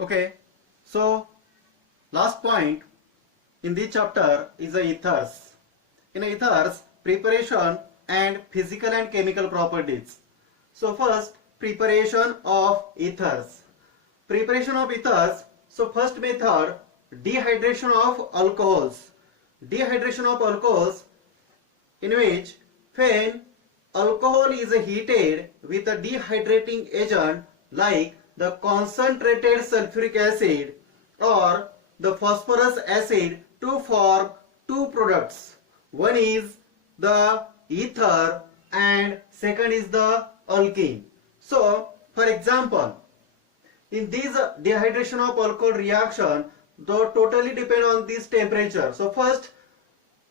Okay, so last point in this chapter is the ethers. In ethers, preparation and physical and chemical properties. So first, preparation of ethers. Preparation of ethers. So first method, dehydration of alcohols. Dehydration of alcohols, in which when alcohol is heated with a dehydrating agent like the concentrated sulfuric acid or the phosphorus acid to form two products. One is the ether and second is the alkene. So, for example, in this dehydration of alcohol reaction, the totally depend on this temperature. So first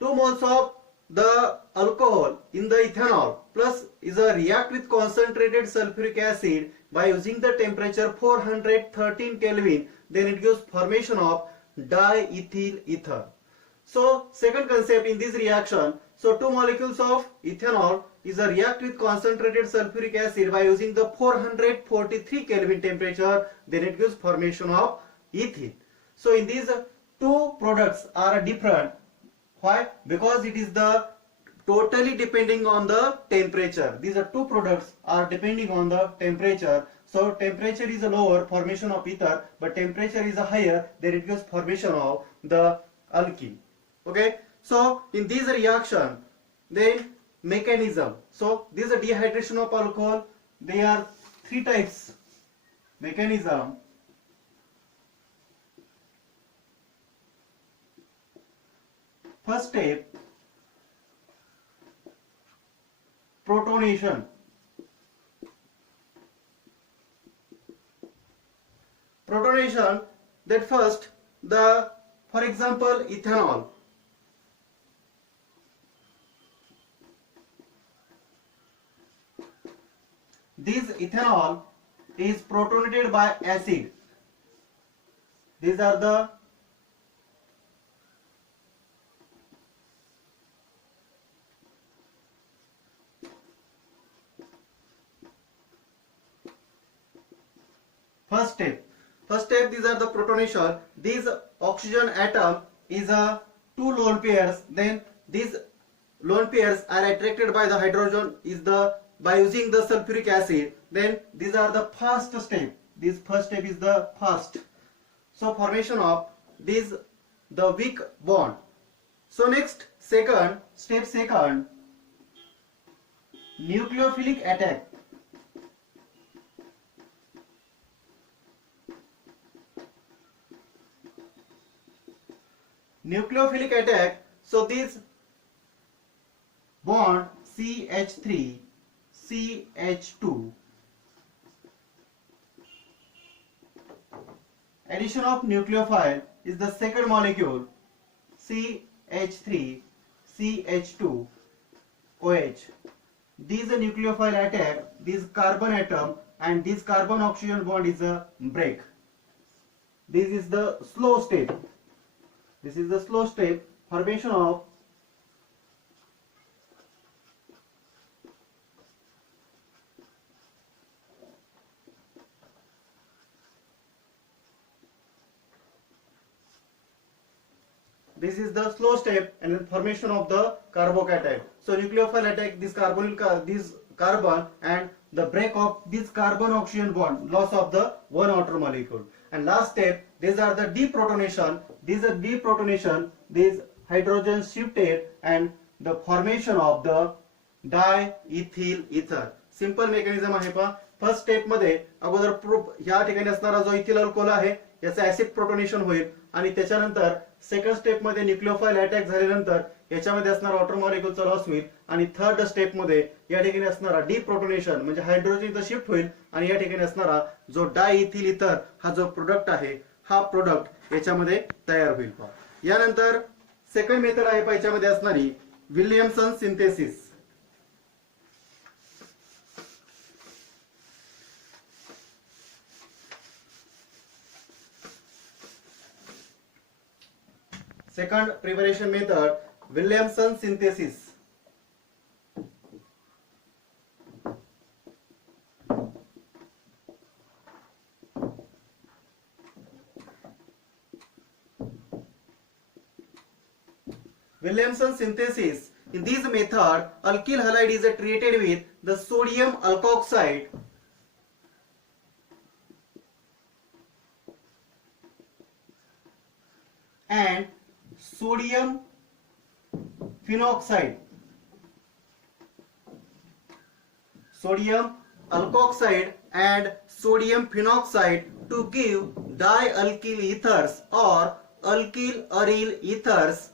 2 moles of the alcohol in the ethanol plus is a react with concentrated sulfuric acid by using the temperature 413 Kelvin, then it gives formation of diethyl ether. So second concept in this reaction, so 2 molecules of ethanol is a react with concentrated sulfuric acid by using the 443 Kelvin temperature, then it gives formation of ethyl. So in these two products are different. Why? Because it is the totally depending on the temperature. These are two products are depending on the temperature. So temperature is a lower, formation of ether, but temperature is a higher, then it gives formation of the alkene. Okay, so in this reaction, then mechanism. So this is a dehydration of alcohol. There are three types mechanism. First step, protonation. Protonation, that first the, for example, ethanol. This ethanol is protonated by acid. These are the first step. First step, these are the protonation. This oxygen atom is a two lone pairs. Then these lone pairs are attracted by the hydrogen is the by using the sulfuric acid. Then these are the first step. This first step is the first. So formation of this the weak bond. So next second step, second, nucleophilic attack. Nucleophilic attack. So this bond CH3 CH2, addition of nucleophile is the second molecule CH3 CH2 OH. This nucleophile attack this carbon atom and this carbon oxygen bond is a break. This is the slow step. This is the slow step, formation of this is the slow step and then formation of the carbocation. So nucleophile attack this carbon and the break of this carbon oxygen bond, loss of the one outer molecule. And last step, these are the deprotonation. These are deprotonation, these hydrogen shifted and the formation of the diethyl ether. Simple mechanism आहे पहा. First step मध्ये अगोदर या ठिकाणी असणारा जो ethyl alcohol आहे याचा ऍसिड प्रोटोनेशन होईल आणि त्याच्यानंतर सेकंड स्टेप मध्ये न्यूक्लिओफाइल अटॅक झाल्यानंतर याच्यामध्ये असणारा वॉटर मॉलिक्यूलचा लॉस होईल आणि थर्ड स्टेप मध्ये या ठिकाणी असणारा डिप्रोटोनेशन म्हणजे हायड्रोजन इथं शिफ्ट होईल आणि या ठिकाणी असणारा जो डायइथिल इथर हा जो प्रोडक्ट आहे हा प्रोडक्ट याच्यामध्ये तयार होईल पहा. यानंतर सेकंड मेथड आहे पहा याच्यामध्ये असणारी Williamson synthesis. Second preparation method, Williamson synthesis. Williamson synthesis. In this method, alkyl halide is treated with the sodium alkoxide and sodium phenoxide. Sodium alkoxide and sodium phenoxide to give dialkyl ethers or alkyl aryl ethers.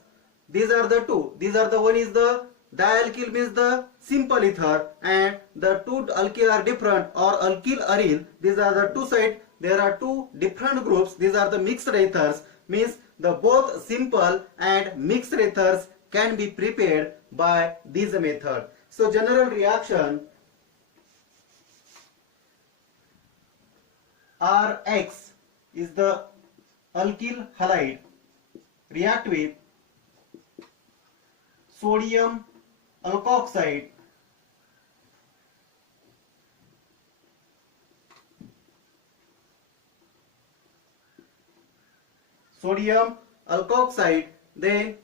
These are the two. One is the dialkyl means the simple ether, and the two alkyl are different or alkyl aryl. These are the two sides. There are two different groups. These are the mixed ethers. Means the both simple and mixed ethers can be prepared by this method. So general reaction Rx is the alkyl halide react with sodium alkoxide then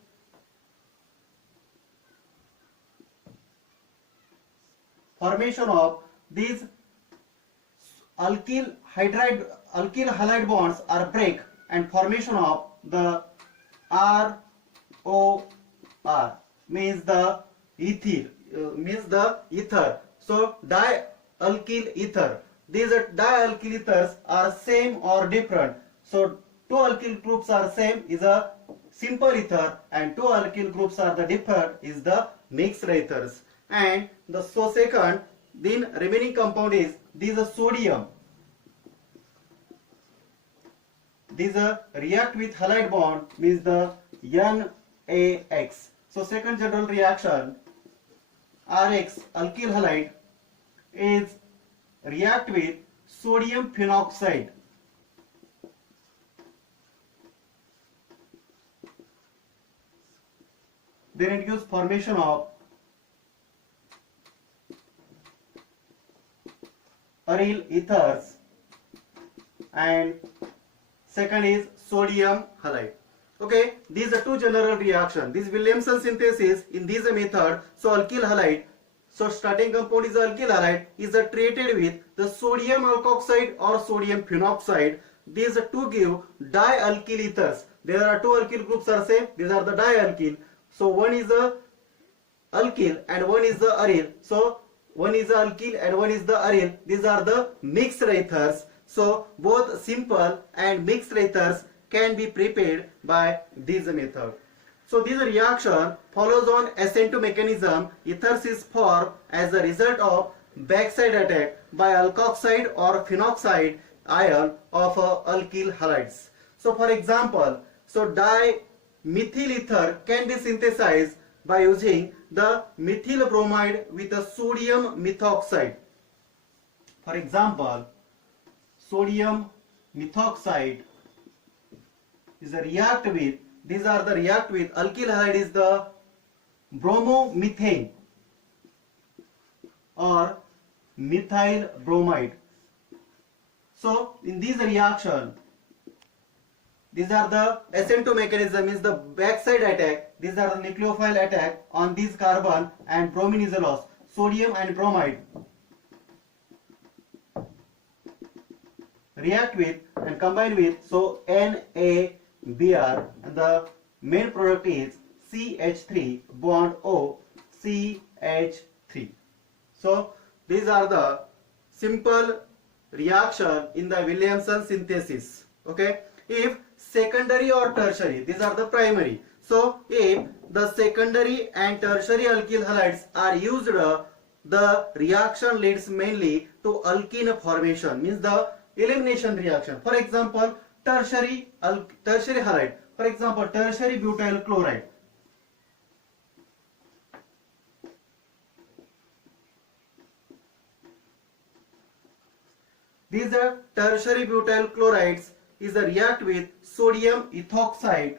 formation of these alkyl halide bonds are break and formation of the ROR means the ether. So dialkyl ether. These dialkyl ethers are same or different. So two alkyl groups are same is a simple ether, and two alkyl groups are the different is the mixed ethers. And the second, then remaining compound is this sodium. This react with halide bond means the NaX. So second general reaction Rx alkyl halide is react with sodium phenoxide. Then it gives formation of aryl ethers, and second is sodium halide. Okay, these are two general reactions. This Williamson synthesis in this method, so alkyl halide, so starting compound is alkyl halide, is treated with the sodium alkoxide or sodium phenoxide. These two give dialkyl ethers. There are two alkyl groups are same. These are the dialkyl. So one is the alkyl and one is the aryl. So one is the alkyl and one is the aryl. These are the mixed ethers. So both simple and mixed ethers can be prepared by this method. So this reaction follows on SN2 mechanism. Ethers is formed as a result of backside attack by alkoxide or phenoxide ion of alkyl halides. So for example, so dimethyl ether can be synthesized by using the methyl bromide with a sodium methoxide. For example, sodium methoxide is a react with, these are the react with alkyl halide is the bromomethane or methyl bromide. So in this reaction, these are the SN2 mechanism is the backside attack. These are the nucleophile attack on this carbon, and bromine is a loss. Sodium and bromide react with and combine with, so NaBr, and the main product is CH3 bond O CH3. So these are the simple reaction in the Williamson synthesis. Okay, if secondary or tertiary, these are the primary. So if the secondary and tertiary alkyl halides are used, the reaction leads mainly to alkene formation, means the elimination reaction. For example, tertiary halide, for example tertiary butyl chloride. These are tertiary butyl chlorides is a react with sodium ethoxide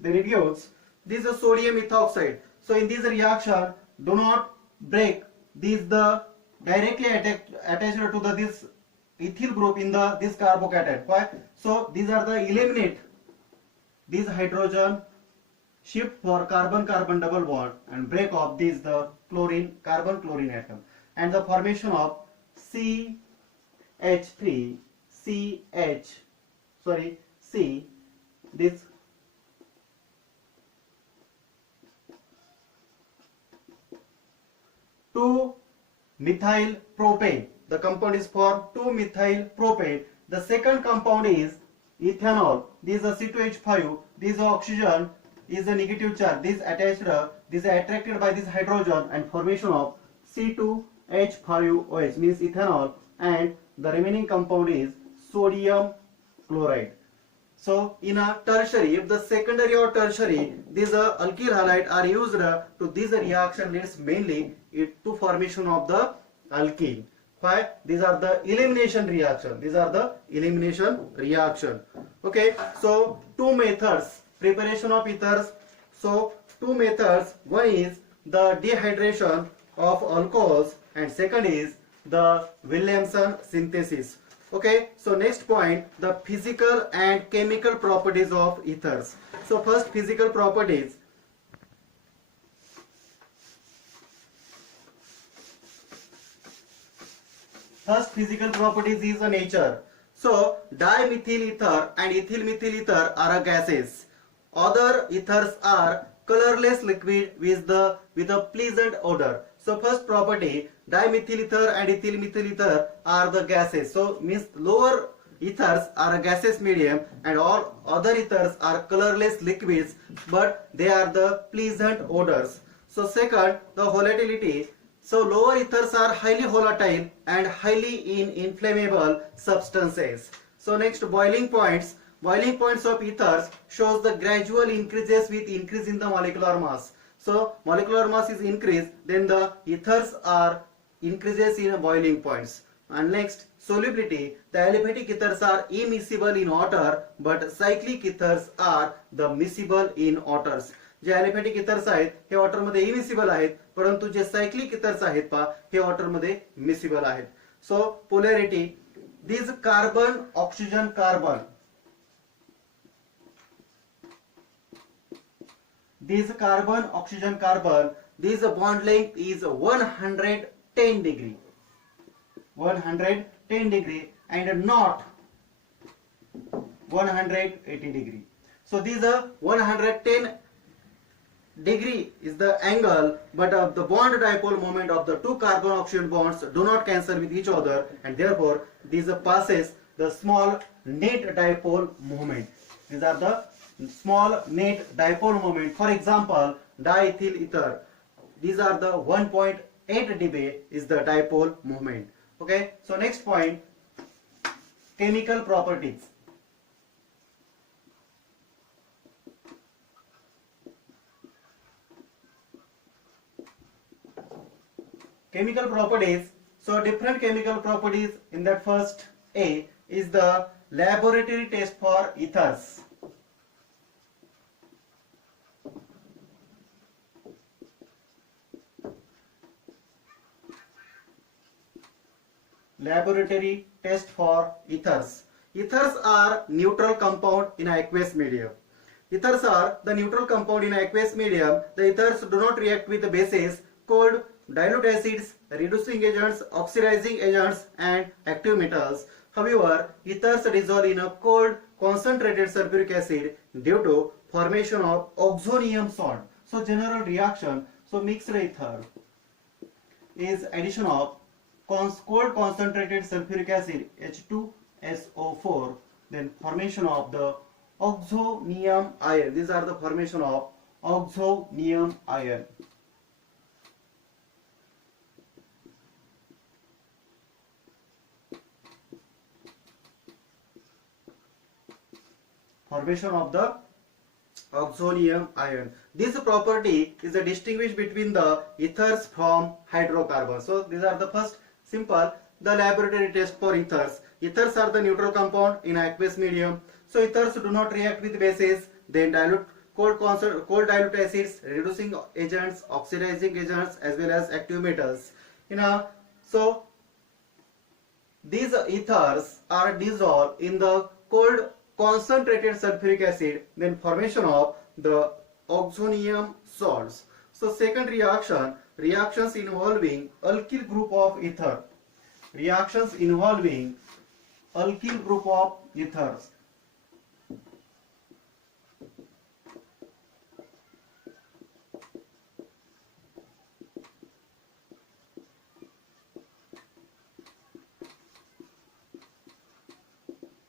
then it gives this is sodium ethoxide. So in this reaction, do not break these the directly attached to the this ethyl group in the this carbocation. Why? So these are the eliminate these hydrogen shift for carbon-carbon double bond and break off this the chlorine carbon-chlorine atom and the formation of CH3 CH sorry C this 2-methyl propane. The compound is for 2-methyl propane. The second compound is ethanol. This is a C2H5. This oxygen is a negative charge. This attached, this is attracted by this hydrogen and formation of C2H5OH means ethanol, and the remaining compound is sodium chloride. So in a tertiary, if the secondary or tertiary, these alkyl halide are used to this reaction leads mainly to formation of the alkene. Why? These are the elimination reaction. These are the elimination reaction. Okay. So two methods preparation of ethers. So two methods. One is the dehydration of alcohols and second is the Williamson synthesis. Okay, so next point, the physical and chemical properties of ethers. So first physical properties. First physical properties is a nature. So dimethyl ether and ethyl methyl ether are gases. Other ethers are colorless liquid with a pleasant odor. So first property, dimethyl ether and ethyl methyl ether are the gases. So means lower ethers are a gaseous medium and all other ethers are colorless liquids, but they are the pleasant odors. So second, the volatility. So lower ethers are highly volatile and highly inflammable substances. So next, boiling points. Boiling points of ethers shows the gradual increases with increase in the molecular mass. So molecular mass is increased, then the ethers are increases in boiling points. And next, solubility. The aliphatic ethers are immiscible in water, but cyclic ethers are the miscible in waters. J aliphatic ethers आहेत हे water मध्ये immiscible आहेत, परंतु जे cyclic ethers आहेत पहा हे water मध्ये miscible आहेत. So polarity, this carbon oxygen carbon, this carbon oxygen carbon, this bond length is 110 degree, 110 degree and not 180 degree. So this 110 degree is the angle, but the bond dipole moment of the two carbon oxygen bonds do not cancel with each other, and therefore this passes the small net dipole moment. These are the small net dipole moment. For example, diethyl ether, these are the 1.8 dB is the dipole moment. Okay, so next point, chemical properties. Chemical properties. So different chemical properties. In that, first A is the laboratory test for ethers. Laboratory test for ethers. Ethers are neutral compound in aqueous medium. Ethers are the neutral compound in aqueous medium. The ethers do not react with the bases, cold, dilute acids, reducing agents, oxidizing agents and active metals. However, ethers dissolve in a cold concentrated sulfuric acid due to formation of oxonium salt. So general reaction, so mixed ether is addition of cold concentrated sulfuric acid H2SO4, then formation of the oxonium ion. These are the formation of oxonium ion. Formation of the oxonium ion. This property is a distinguish between the ethers from hydrocarbons. So these are the first simple, the laboratory test for ethers. Ethers are the neutral compound in aqueous medium. So ethers do not react with bases, then dilute cold dilute acids, reducing agents, oxidizing agents as well as active metals. So these ethers are dissolved in the cold concentrated sulfuric acid, then formation of the oxonium salts. So second reaction, reactions involving alkyl group of ether. Reactions involving alkyl group of ethers.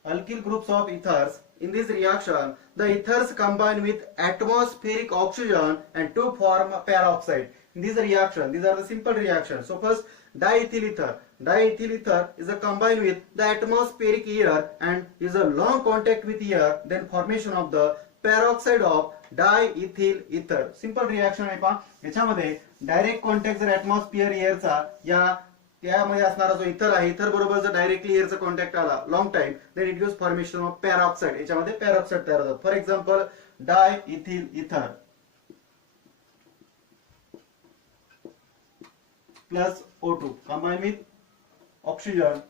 Alkyl groups of ethers. In this reaction, the ethers combine with atmospheric oxygen and to form peroxide. In this reaction, these are the simple reactions. So first, diethyl ether. Diethyl ether is a combined with the atmospheric air and is a long contact with air, then formation of the peroxide of diethyl ether. Simple reaction आहे पहा. याच्यामध्ये direct contact जर atmosphere एअरचा यामध्ये असणारा जो ether आहे, ether बरोबर जर डायरेक्टली एअरचा कॉन्टॅक्ट आला long time, then it gives formation of peroxide. याच्यामध्ये पेरॉक्साइड तयार होतात. For example diethyl ether plus O2 combined with oxygen,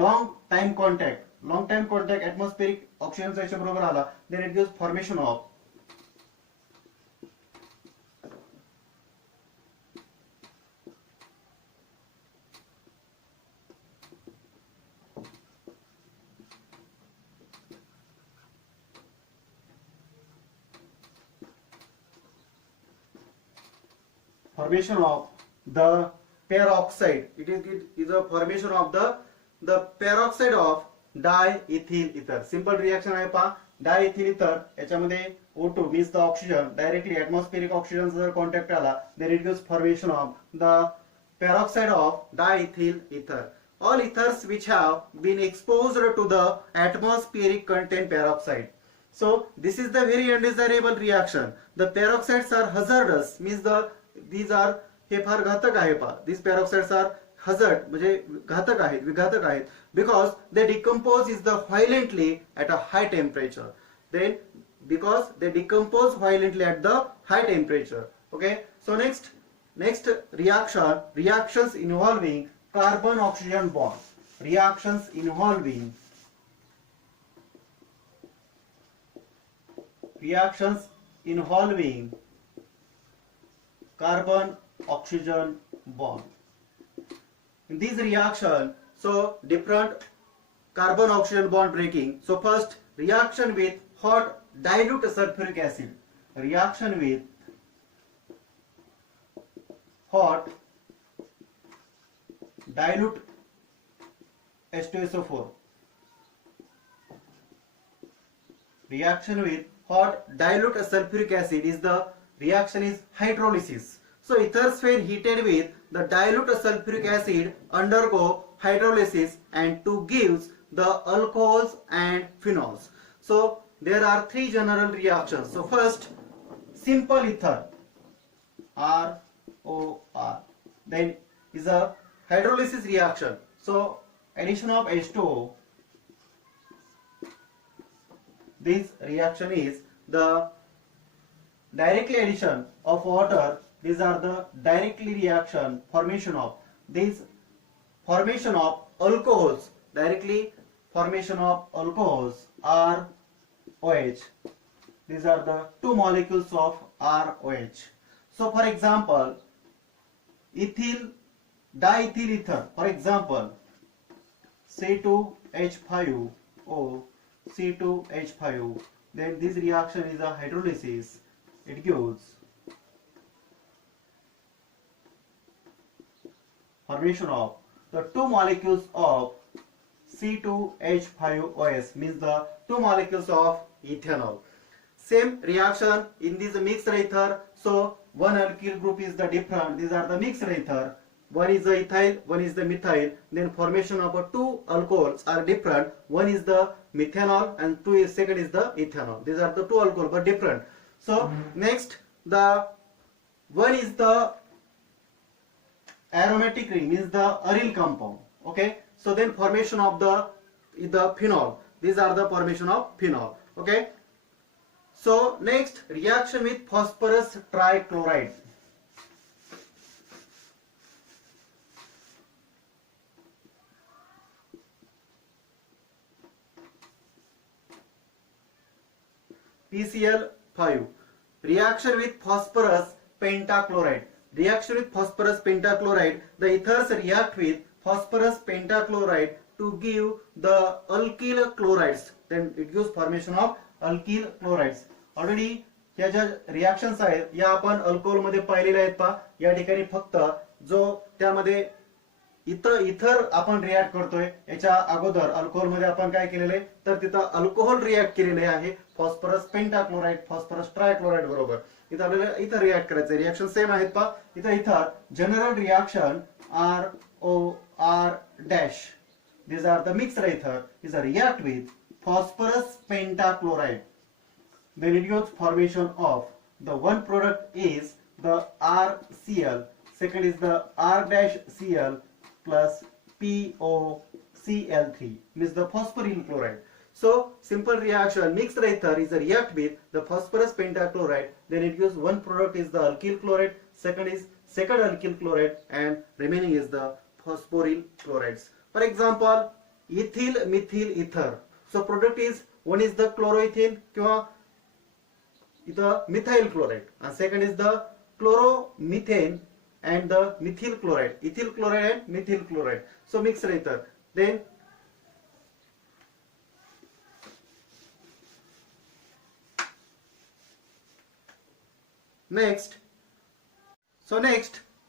long time contact atmospheric oxygen चा बरोबर आला, then it gives formation of the peroxide. It is a formation of the peroxide of diethyl ether. Simple reaction आहे पहा. Diethyl ether याच्यामध्ये O2 means the oxygen, directly atmospheric oxygen जर contact आला, then it gives formation of the peroxide of diethyl ether. All ethers which have been exposed to the atmospheric contain peroxide. So this is the very undesirable reaction. The peroxides are hazardous, means these are हे फार घातक आहे पहा. These peroxides are hazard म्हणजे घातक आहेत, विघातक आहेत, because they decompose is the violently at a high temperature. Then because they decompose violently at the high temperature. Okay, so next reactions involving carbon oxygen bond. Reactions involving carbon oxygen bond. In this reaction, so different carbon oxygen bond breaking. So first, reaction with hot dilute sulfuric acid. Reaction with hot dilute H2SO4. Reaction with hot dilute sulfuric acid is the reaction is hydrolysis. So ethers when heated with the dilute sulfuric acid undergo hydrolysis and to gives the alcohols and phenols. So there are three general reactions. So first, simple ether ROR, then is a hydrolysis reaction. So addition of H2O, this reaction is the directly addition of water. These are the directly reaction formation of alcohols, directly formation of alcohols ROH. These are the two molecules of ROH. So for example, diethyl ether, for example C2H5O, C2H5, then this reaction is a hydrolysis. It gives formation of the two molecules of C2H5OS, means the two molecules of ethanol. Same reaction in this mixed ether. So one alkyl group is the different. These are the mixed ether. One is the ethyl, one is the methyl. Then formation of two alcohols are different. One is the methanol and second is the ethanol. These are the two alcohols but different. So next, the one is the aromatic ring, means the aryl compound. Okay, so then formation of the phenol. These are the formation of phenol. Okay, so next, reaction with phosphorus trichloride. PCl5. Reaction with phosphorus pentachloride. Reaction with phosphorus pentachloride. The ethers react with phosphorus pentachloride to give the alkyl chlorides. Then it gives formation of alkyl chlorides. Already या ज्या reactions आहेत या आपण alcohol मध्ये पाहिलेल्या आहेत पहा. या ठिकाणी फक्त जो त्यामध्ये इथर आपण रिॲक्ट करतोय याच्या अगोदर अल्कोहोल मध्ये आपण काय केलेले तर तिथं अल्कोहोल रिॲक्ट केलेले आहे फॉस्फरस पेंटाक्लोराइड फॉस्फरस ट्रायक्लोराइड बरोबर. इथं आपल्याला इथं रिॲक्ट करायचं रिॲक्शन सेम आहेत पहा. इथं general reaction ROR dash. These are the mixed ether is a react with phosphorus pentachloride. Then it gives formation of the one product is the RCl, second is the R dash Cl plus POCl3 means the phosphoryl chloride. So simple reaction mixed ether is a react with the phosphorus pentachloride. Then it gives one product is the alkyl chloride, second alkyl chloride and remaining is the phosphoryl chlorides. For example, ethyl methyl ether. So product is one is the chloroethane किंवा the methyl chloride and second is the chloromethane and the methyl chloride, ethyl chloride and methyl chloride. So mixed ether. Then next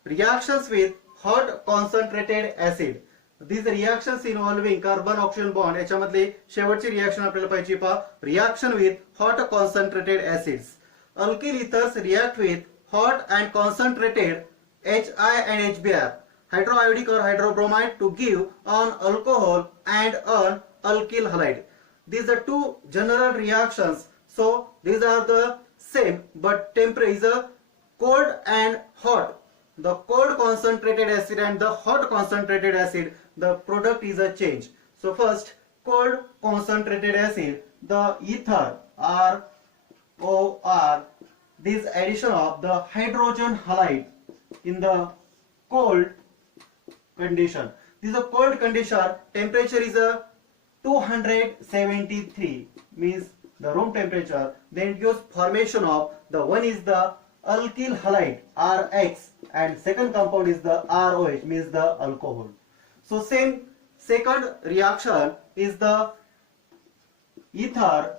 reactions with hot concentrated acid. These reactions involving carbon oxygen bond याच्यामधले शेवटची reaction आपल्याला पाहिजे पहा. Reaction with hot concentrated acids. Alkyl ethers react with hot and concentrated HI and HBr, hydroiodic or hydrobromide, to give an alcohol and an alkyl halide. These are two general reactions. So these are the same, but temperature is a cold and hot. The cold concentrated acid and the hot concentrated acid, the product is a change. So first, cold concentrated acid, the ether ROR, this addition of the hydrogen halide in the cold condition. This is a cold condition, temperature is a 273 means the room temperature. Then it gives formation of the one is the alkyl halide RX and second compound is the ROH means the alcohol. So same second reaction is the ether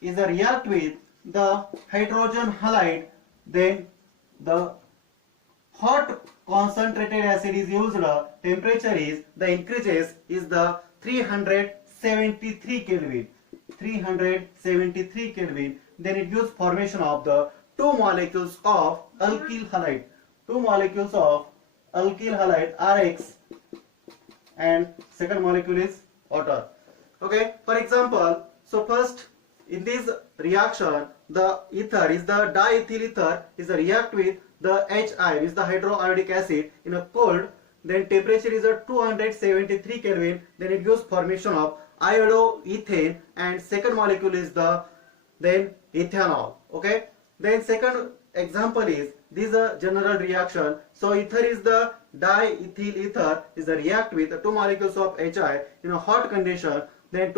is a react with the hydrogen halide. Then the hot concentrated acid is used. Temperature is the increases is the 373 Kelvin. 373 Kelvin. Then it gives formation of the two molecules of alkyl halide. Two molecules of alkyl halide RX and second molecule is water. Okay. For example, so first in this reaction, the ether is the diethyl ether is a react with the HI, is the hydroiodic acid in a cold. Then temperature is a 273 Kelvin. Then it gives formation of iodoethane and second molecule is the then ethanol. Okay. Then second example is this is a general reaction. So ether is the diethyl ether is a react with two molecules of HI in a hot condition. Then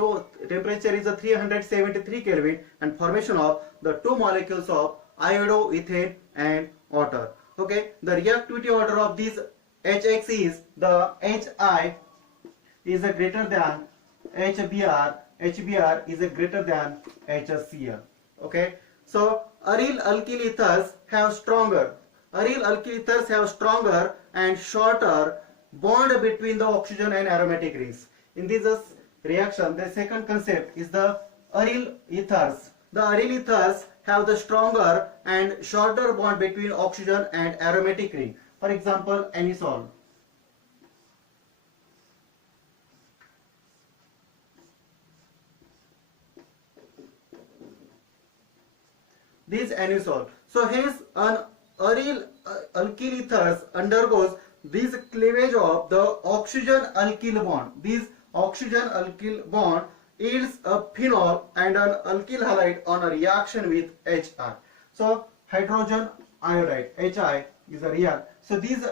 temperature is a 373 Kelvin and formation of the two molecules of iodoethane and water. Okay, the reactivity order of these HX is the HI is a greater than HBr, HBr is a greater than HCl. Okay, so aryl alkyl ethers have stronger and shorter bond between the oxygen and aromatic rings. In this reaction, the second concept is the aryl ethers. The aryl ethers have the stronger and shorter bond between oxygen and aromatic ring. For example, anisole. This anisole. So hence an aryl alkyl ethers undergoes this cleavage of the oxygen alkyl bond. This oxygen alkyl bond yields a phenol and an alkyl halide on a reaction with HR. So hydrogen iodide HI is a react. So this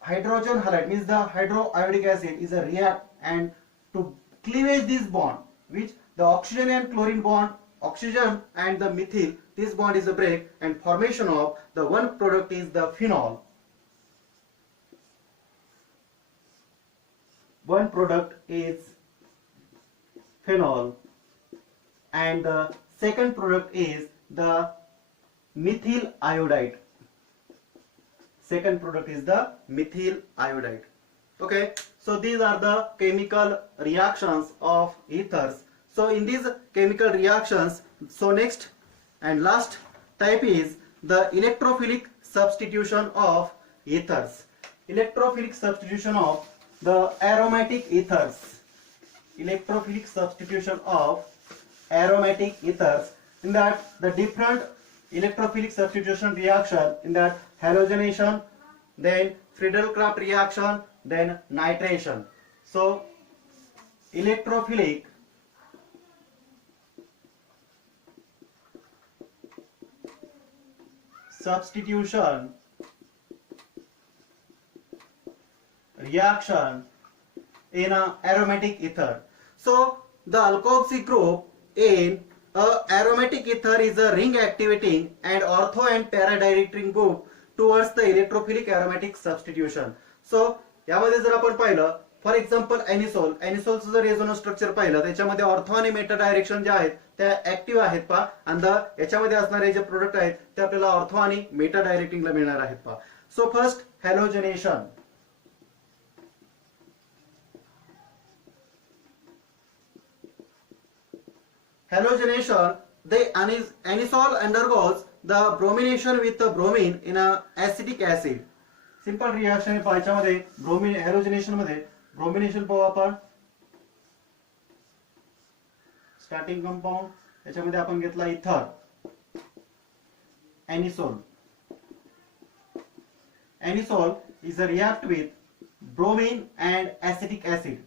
hydrogen halide means the hydroiodic acid is a react and to cleavage this bond which the oxygen and chlorine bond oxygen and the methyl, this bond is a break and formation of the one product is the phenol. One product is phenol and the second product is the methyl iodide. Second product is the methyl iodide. Okay, so these are the chemical reactions of ethers. So in these chemical reactions, so next and last type is the electrophilic substitution of ethers. Electrophilic substitution of the aromatic ethers. Electrophilic substitution of aromatic ethers. In that the different electrophilic substitution reaction, in that halogenation, then Friedel-Crafts reaction, then nitration. So electrophilic substitution reaction in a aromatic ether. So the alkoxy group in a aromatic ether is a ring activating and ortho and para directing group towards the electrophilic aromatic substitution. So यामध्ये जर आपण पाहिलं for example अॅनिसोलचं जर resonance structure पाहिलं त्याच्यामध्ये ortho आणि Meta direction जे आहेत त्या ऍक्टिव्ह आहेत पहा आणि याच्यामध्ये असणारे जे प्रोडक्ट आहेत ते आपल्याला ऑर्थो आणि मेटा डायरेक्टिंगला मिळणार आहेत पहा. So first halogenation. Halogenation, the anisole undergoes the bromination with the bromine in a acetic acid. Simple reaction आहे याच्यामध्ये ब्रोमिन हॅलोजनेशन मध्ये ब्रोमिनेशन पाहू आपण. स्टार्टिंग कंपाऊंड याच्यामध्ये आपण घेतला ether anisole. Anisole is a react with bromine and acetic acid.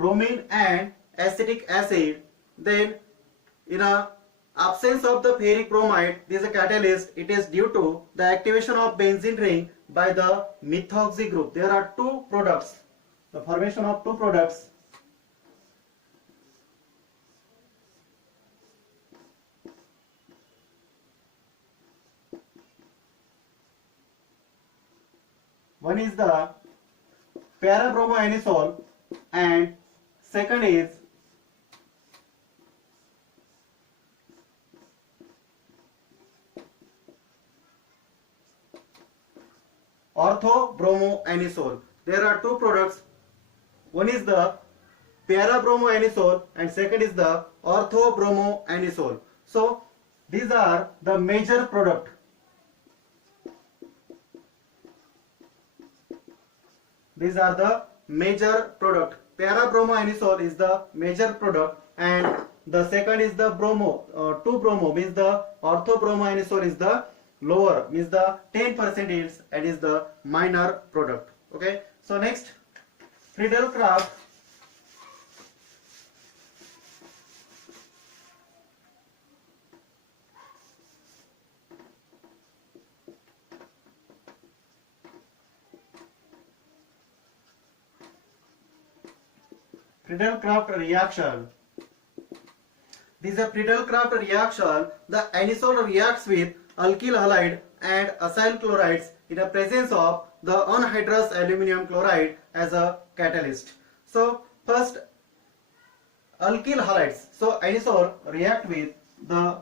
Bromine and acetic acid, then in a absence of the ferric bromide, this is a catalyst. It is due to the activation of benzene ring by the methoxy group. There are two products, the formation of two products. One is the parabromoanisole and second is orthobromoanisole. There are two products. One is the parabromoanisole and second is the orthobromoanisole. So these are the major product. These are the major product. Parabromoanisole is the major product and the second is the bromo. 2-bromo means the orthobromoanisole is the lower, means the 10% yields and is the minor product. Okay, so next Friedel-Crafts. Friedel-Crafts reaction. This is a Friedel-Crafts reaction. The anisole reacts with alkyl halide and acyl chlorides in the presence of the anhydrous aluminum chloride as a catalyst. So first alkyl halides. So anisole react with the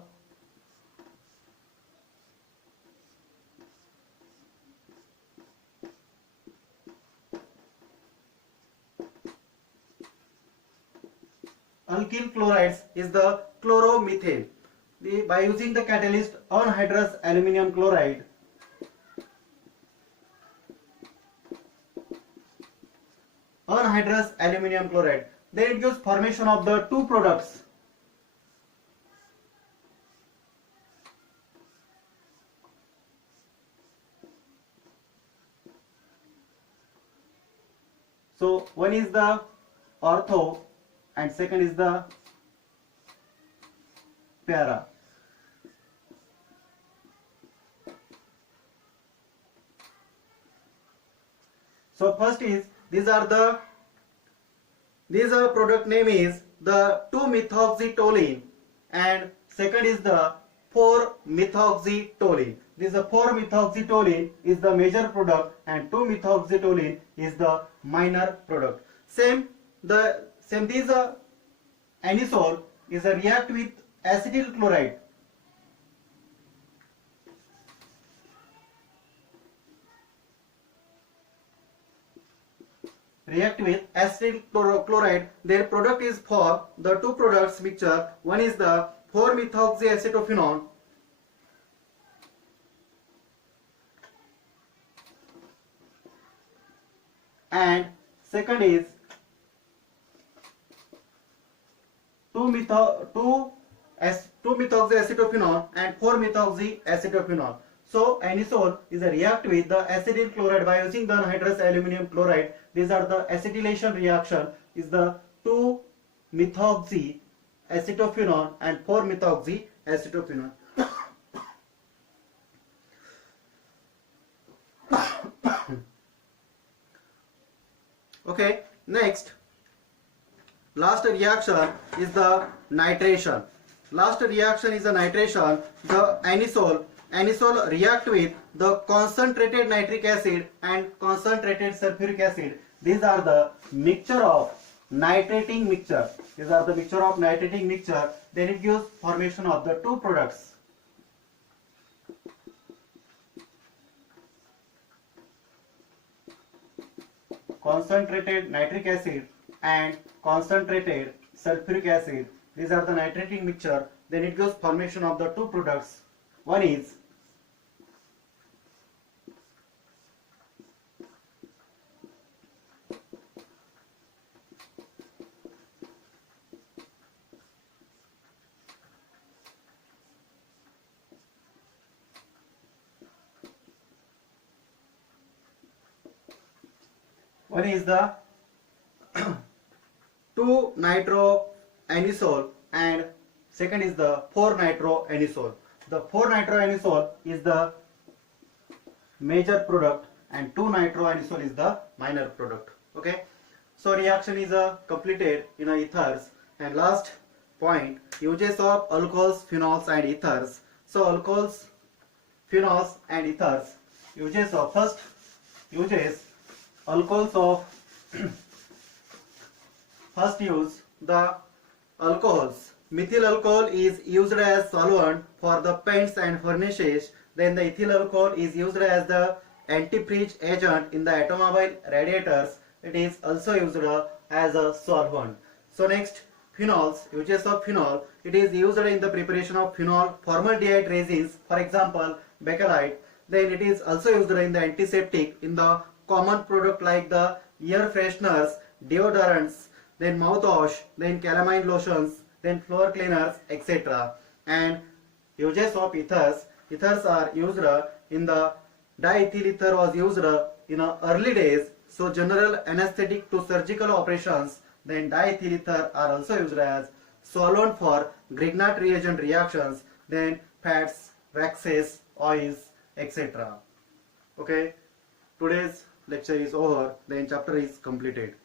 alkyl chlorides is the chloromethane. By using the catalyst anhydrous aluminum chloride, then it gives formation of the two products. So one is the ortho and second is the para. So first is, these are the This product name is the 2-methoxytoluene and second is the 4-methoxytoluene. This 4-methoxytoluene is the major product and 2-methoxytoluene is the minor product. Same this anisole is a react with acetyl chloride. React with acetyl chloride. Their product is for the two products mixture. One is the 4-methoxyacetophenone and second is 2-methoxyacetophenone and 4-methoxyacetophenone. So anisole is a react with the acetyl chloride by using the anhydrous aluminum chloride. These are the acetylation reaction is the 2-methoxyacetophenone and 4-methoxyacetophenone. Okay, next last reaction is the nitration. Last reaction is the nitration. The anisole react with the concentrated nitric acid and concentrated sulfuric acid. These are the mixture of nitrating mixture. These are the mixture of nitrating mixture. Then it gives formation of the two products. Concentrated nitric acid and concentrated sulfuric acid. These are the nitrating mixture. Then it gives formation of the two products. One is the 2-nitroanisole and second is the 4-nitroanisole. The 4-nitroanisole is the major product and 2-nitroanisole is the minor product. Okay, so reaction is completed in ethers. And last point, uses of alcohols, phenols and ethers. So alcohols, phenols and ethers. Uses of first uses alcohols of first use the alcohols. Methyl alcohol is used as solvent for the paints and furnaces. Then the ethyl alcohol is used as the antifreeze agent in the automobile radiators. It is also used as a solvent. So next, phenols. Uses of phenol. It is used in the preparation of phenol formaldehyde resins, for example bakelite. Then it is also used in the antiseptic in the common product like the air fresheners, deodorants, then mouthwash, then calamine lotions, then floor cleaners, etc. And uses of ethers. Ethers are used in the diethyl ether was used in early days. So general anesthetic to surgical operations. Then diethyl ether are also used as solvent for Grignard reagent reactions. Then fats, waxes, oils, etc. Okay. Today's lecture is over. The chapter is completed.